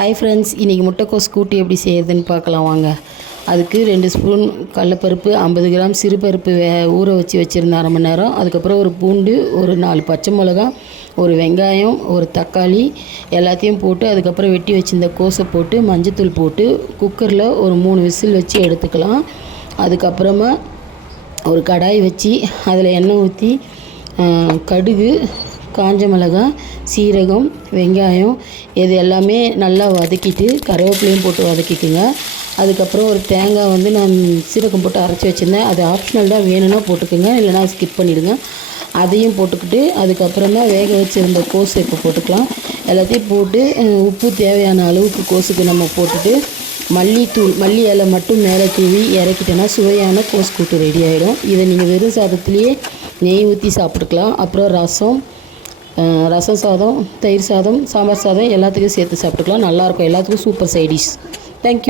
Hi friends, இன்றைக்கி முட்டைக்கோஸ் கூட்டு எப்படி செய்யறதுன்னு பார்க்கலாம் வாங்க. அதுக்கு 2 ஸ்பூன் கடலப்பருப்பு, 50 கிராம் சிறுபருப்பு ஊற வச்சுருந்தேன் அரை மணி நேரம். அதுக்கப்புறம் ஒரு பூண்டு, ஒரு 4 பச்சை மிளகா, ஒரு வெங்காயம், ஒரு தக்காளி எல்லாத்தையும் போட்டு அதுக்கப்புறம் வெட்டி வச்சுருந்த கோஸை போட்டு மஞ்சத்தூள் போட்டு குக்கரில் ஒரு 3 விசில் வச்சு எடுத்துக்கலாம். அதுக்கப்புறமா ஒரு கடாய் வச்சு அதில் எண்ணெய் ஊற்றி கடுகு, காஞ்ச மிளகாய், சீரகம், வெங்காயம் இது எல்லாமே நல்லா வதக்கிட்டு கருவேப்பிலையும் போட்டு வதக்கிக்குங்க. அதுக்கப்புறம் ஒரு தேங்காய் வந்து நான் சீரகம் போட்டு அரைச்சி வச்சுருந்தேன். அது ஆப்ஷனல் தான், வேணும்னா போட்டுக்குங்க, இல்லைனா ஸ்கிப் பண்ணிவிடுங்க. அதையும் போட்டுக்கிட்டு அதுக்கப்புறம் தான் வேக வச்சுருந்த கோஸை இப்போ போட்டுக்கலாம். எல்லாத்தையும் போட்டு உப்பு தேவையான அளவுக்கு கோஸுக்கு நம்ம போட்டுட்டு மல்லி இலை மட்டும் மேலே தூவி இறக்கிட்டோன்னா சுவையான கோஸ் கூட்டு ரெடி ஆகிடும். இதை நீங்கள் வெறும் சாதத்துலேயே நெய் ஊற்றி சாப்பிட்டுக்கலாம். அப்புறம் ரசம் சாதம், தயிர் சாதம், சாம்பார் சாதம் எல்லாத்துக்கும் சேர்த்து சாப்பிட்டுக்கலாம். நல்லாயிருக்கும். எல்லாத்துக்கும் சூப்பர் சைடிஷ். தேங்க்யூ.